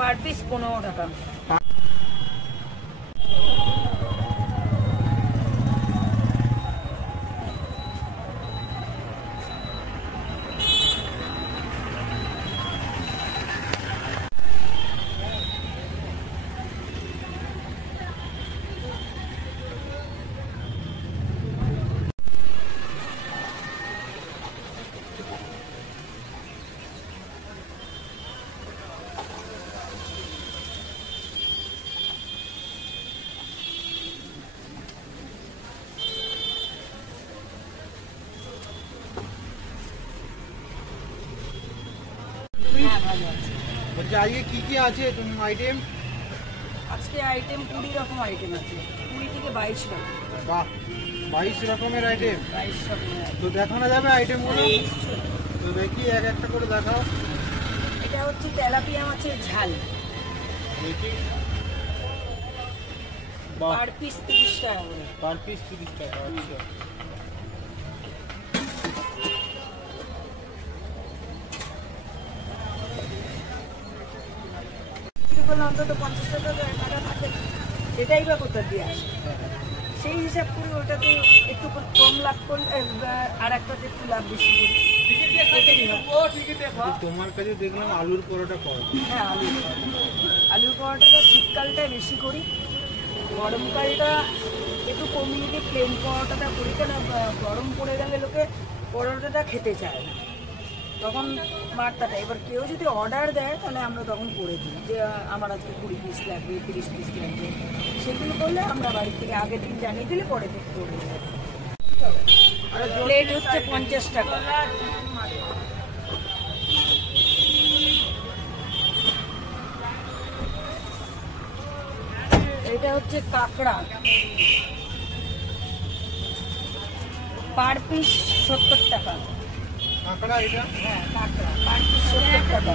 Per piece 15 টাকা। আজকে কি কি আছে তুমি আইটেম? আজকে আইটেম 20 রকম আইটেম আছে, 20 থেকে 22 রকম। বাহ, 22 রকমের আইটেম। 22 রকমের তো দেখানো যাবে আইটেমগুলো? তো দেখি এক একটা করে দেখাও। এটা হচ্ছে তেলাপিয়া মাছের ঝাল, দেখি। পার পিস 30 টাকা করে। পার পিস 30 টাকা। আচ্ছা, অন্তত 50 টাকা থাকে, সেটাই বা কোথা দিয়ে আসে, সেই হিসাব করে ওটাতে একটু কম লাভ করলে আর একটাতে একটু লাভ বেশি করি। তোমার কাছে দেখলাম আলুর পরোটা করো। হ্যাঁ, আলুর পরোটাটা শীতকালটায় বেশি করি, গরমকালটা একটু কমিয়ে দিয়ে প্লেন পরোটাটা করি, কেন গরম পড়ে গেলে লোকে পরোটাটা খেতে চায় না, তখন মারটাটা। এবার কেউ যদি অর্ডার দেয় তাহলে আমরা তখন করে দিই যে আমার আজকে 20 পিস লাগবে, 30 পিস লাগবে, সেগুলো করলে আমরা বাড়ি থেকে আগের দিন জানিয়ে দিলে পরে থেকে করে দিই। প্লেট হচ্ছে 50 টাকা। এটা হচ্ছে কাঁকড়া, পার পিস 70 টাকা। কাঁকড়া এটা? হ্যাঁ, কাঁকড়া পার পিস 70 টাকা।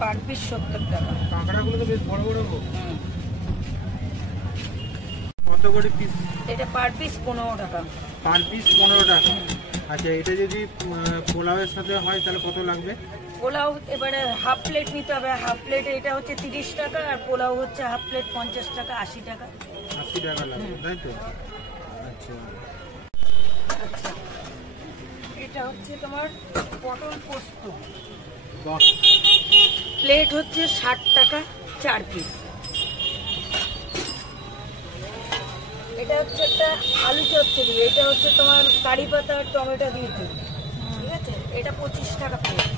পার পিস 70 টাকা। কাঁকড়াগুলো তো বেশ বড় বড়। কত করে পিস? এটা পার পিস 15 টাকা। পার পিস 15 টাকা। আচ্ছা, এটা যদি পোলাওয়ের সাথে হয় তাহলে কত লাগবে? পোলাও এবারে হাফ প্লেট নিতে হবে, হাফ প্লেট এটা হচ্ছে 30 টাকা, আর পোলাও হচ্ছে হাফ প্লেট 50 টাকা, 80 টাকা। 80 টাকা লাগবে, তাই তো? আচ্ছা, আচ্ছা, এটা হচ্ছে তোমার পটল পোস্ত, বাহ, প্লেট হচ্ছে 60 টাকা, 4 পিস। এটা হচ্ছে একটা আলু চচ্চড়ি, এটা হচ্ছে তোমার কারি পাতা আর টমেটো দিয়েছে, ঠিক আছে? এটা 25 টাকা প্লেট।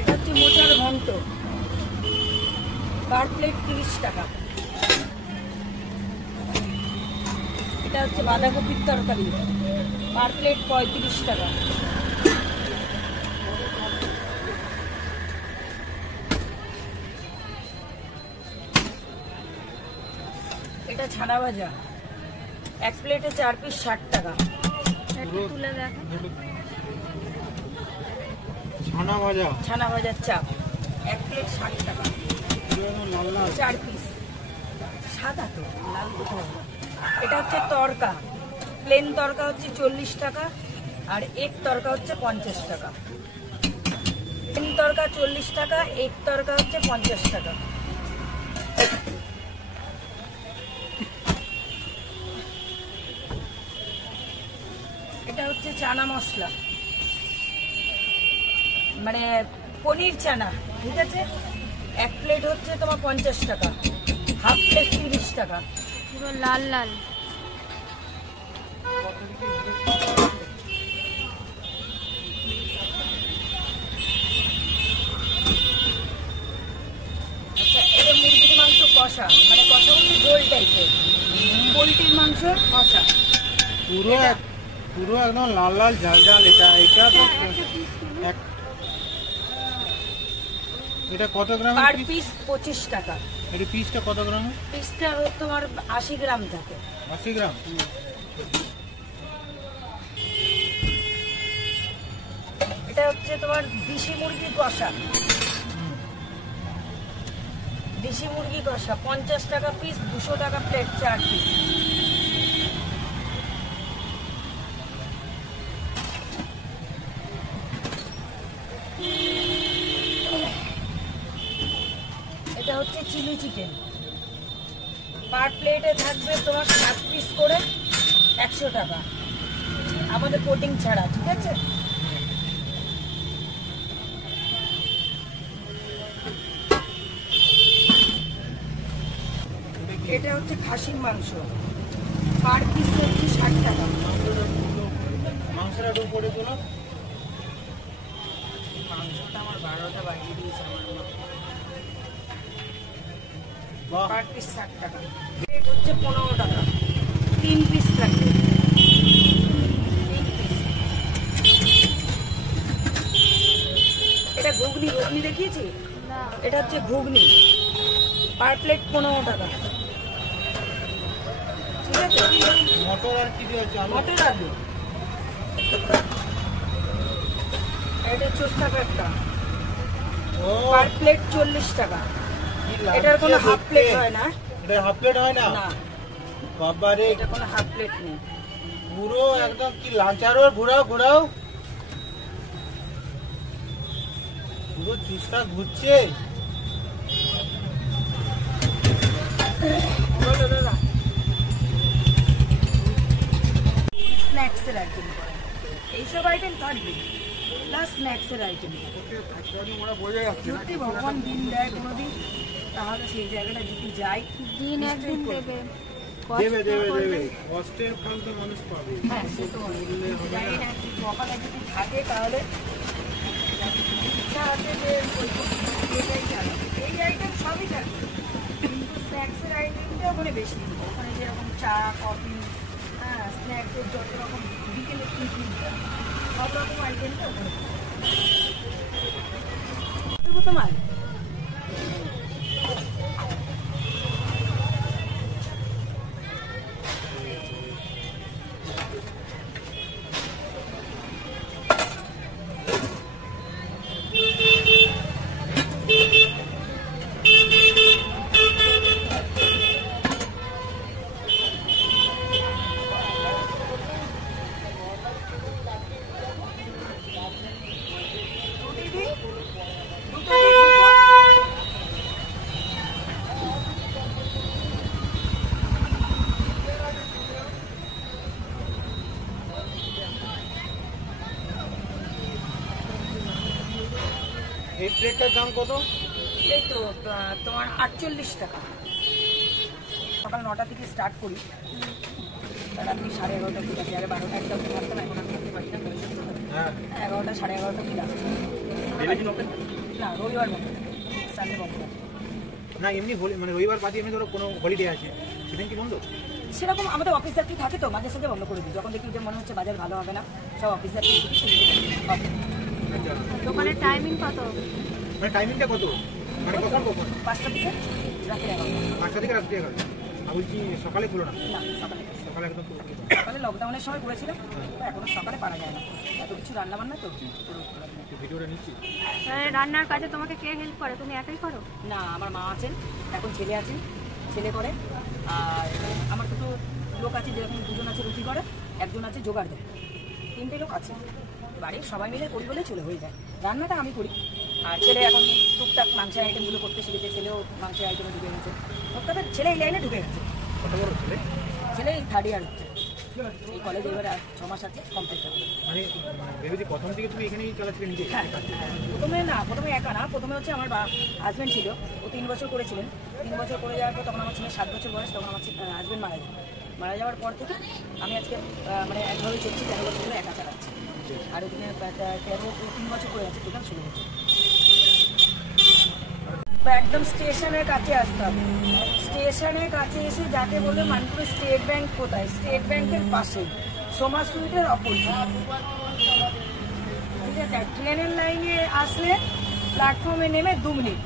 এটা হচ্ছে মোচার ঘন্ট, পার প্লেট 30 টাকা। এটা হচ্ছে বাঁধাকপির তরকারি, পার প্লেট 35 টাকা। এটা ছানা ভাজা, এক প্লেটে 4 পিস 60 টাকা। তুলে দেখা ছানা ভাজা, ছানা ভাজার চাপ, এক প্লেট 60 টাকা, লাল লাল 4 পিস। সাদা তো, লাল কোথায়? এটা হচ্ছে তরকা, প্লেন তরকা হচ্ছে 40 টাকা, আর এক তরকা হচ্ছে 50 টাকা। প্লেন তরকা 40 টাকা, এক তরকা হচ্ছে 50 টাকা। এটা হচ্ছে চানা মশলা, মানে পনির চানা, ঠিক আছে? এক প্লেট হচ্ছে তোমার 50 টাকা, হাফ প্লেট 30 টাকা। পুরো লাল লাল। আচ্ছা, এটা মুরগির মাংস কষা, মানে কষা বলতে ঝোল টাইপের, পোলট্রির মাংস কষা। পুরো পুরো একদম লাল লাল ঝাল ঝাল। এটা তো এটা কত গ্রাম? পার পিস 25 টাকা। এটা পিসটা কত গ্রাম? পিসটা তোমার 80 গ্রাম থাকে। 80 গ্রাম। এটা এটা হচ্ছে তোমার দেশি মুরগি কষা, দেশি মুরগি কষা 50 টাকা পিস, 200 টাকা প্লেট, 4 পিস। এটা হচ্ছে চিলি চিকেন, পার প্লেটে থাকবে তোমার 7 পিস করে, 100 টাকা, আমাদের কোটিং ছাড়া, ঠিক আছে? এটা হচ্ছে খাসির মাংস, পার পিস হচ্ছে 60 টাকা। মাংসটা একটু পরে তোলো। মাংসটা আমার 12টা বাজিয়ে দিয়েছে আমার মা। বাহ, পার পিস 60 টাকা। প্লেট হচ্ছে 15 টাকা, 3 পিস থাকবে। এটা ঘুগনি, ঘুগনি দেখিয়েছি, এটা হচ্ছে ঘুগনি, পার প্লেট 15 টাকা, ঠিক আছে? মটর আর কি দিয়ে আছে? মটর আলু, এটা 64 টাকা, ও, পার প্লেট 40 টাকা। কি লাগছে এটার কোনো হাফ দেখতে। প্লেট হয় না, এটা হাফ প্লেট হয় না? না বাবারে, এটা কোনো হাফ প্লেট নেই। পুরো একদম কি লাঞ্চারও ঘোরাও ঘোরাও, পুরো চুষটা ঘুরছে। স্ন্যাক্সের আইটেম করে, এইসব আইটেম থাকবে, প্লাস স্ন্যাক্সের আইটেম। যদি ভগবান দিন দেয় কোনোদিন, তাহলে সেই জায়গাটা যদি যাই, দিন একদিন দেবে। দেবে দেবে দেবে, কষ্টের ফল তো মানুষ পাবে। হ্যাঁ সে তো জানি না, কপালে যদি থাকে তাহলে ইচ্ছা আছে যে বলবো এটাই জানো, এই আইটেম সবই থাকবে, কিন্তু স্ন্যাক্সের আইটেমটা ওখানে বেশি, ওখানে যেরকম চা, কফি, হ্যাঁ স্ন্যাক্সের যত রকম বিকেলে টিফিনটা, সব রকম আইটেমটা ওখানে দেবো তোমার। এই প্লেটটার দাম কত? এই তো তোমার 48 টাকা। সকাল 9টা থেকে স্টার্ট করি, রাত্রি 11:30 অব্দি আছে, আগে 12টা একটা অব্দি থাকতাম, এখন আমি থাকতে পারি না, হ্যাঁ, 11টা 11:30 অব্দি আসছে। না রবিবার বন্ধ, সানডে বন্ধ। না এমনি মানে রবিবার বাদে এমনি ধরো কোনো হলিডে আছে, সেদিন কি বন্ধ? সেরকম আমাদের অফিস যাত্রী থাকে তো, মাঝে সাঝে বন্ধ করে দিই, যখন দেখি যে মনে হচ্ছে বাজার ভালো হবে না, সব অফিস যাত্রী ছুটি হবে। আচ্ছা, দোকানের টাইমিং কত? মানে টাইমিংটা কত? মানে কখন কখন? 5টা থেকে রাত্রি 11টা। 5টা থেকে রাত্রি 11টা। আর বলছি সকালে খুলো না? না সকালে, সকালে একদম পুরো খোলা। সকালে লকডাউনের সময় করেছিলাম, এখনো সকালে পারা যায় না, এত কিছু রান্না বান্না তো। একটু ভিডিওটা নিচ্ছি। রান্নার কাজে তোমাকে কে হেল্প করে? তুমি একাই করো? না আমার মা আছেন, এখন ছেলে আছেন, ছেলে করে, আর আমার দুটো লোক আছে, যেরকম দুজন আছে রুটি করে, একজন আছে জোগাড় দেয়, 3টে লোক আছে, বাড়ির সবাই মিলে করি বলে চলে হয়ে যায়। রান্নাটা আমি করি, আর ছেলে এখন টুকটাক মাংসের আইটেমগুলো করতে শিখেছে, ছেলেও মাংসের আইটেমে ঢুকে গেছে, তবে ছেলে এই লাইনে ঢুকে গেছে। কত বড় ছেলে? ছেলে 3rd ইয়ার হচ্ছে, এই কলেজে এবারে 6 মাস আছে, কমপ্লিট হবে। মানে ভেবেছি প্রথম থেকে তুমি এখানেই চালাচ্ছিলে নিজে? হ্যাঁ প্রথমে একা না, প্রথমে হচ্ছে আমার হাজব্যান্ড ছিল, ও 3 বছর করেছিলেন, 3 বছর করে যাওয়ার পর তখন আমার ছেলে 7 বছর বয়স, তখন আমার হাজব্যান্ড মারা যায়, মারা যাওয়ার পর থেকে আমি আজকে মানে একভাবে চলছি, 13 বছর ধরে একা চালাচ্ছি, আর ওখানে 3 বছর করে আছে, টোটাল 16 বছর। একদম স্টেশনের কাছে আসতে হবে, স্টেশনের কাছে এসে যাকে বলবে মানপুরে স্টেট ব্যাংক কোথায়, স্টেট ব্যাংকের পাশে সোমা সুইটের অপোজিট, ঠিক আছে? ট্রেনের লাইনে আসলে প্ল্যাটফর্মে নেমে 2 মিনিট,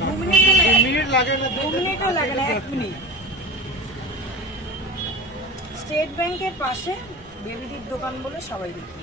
2 মিনিট লাগে না? 2 মিনিটও লাগে না, 1 মিনিট। স্টেট ব্যাংকের পাশে বেবিদির দোকান বলে সবাই দেখি।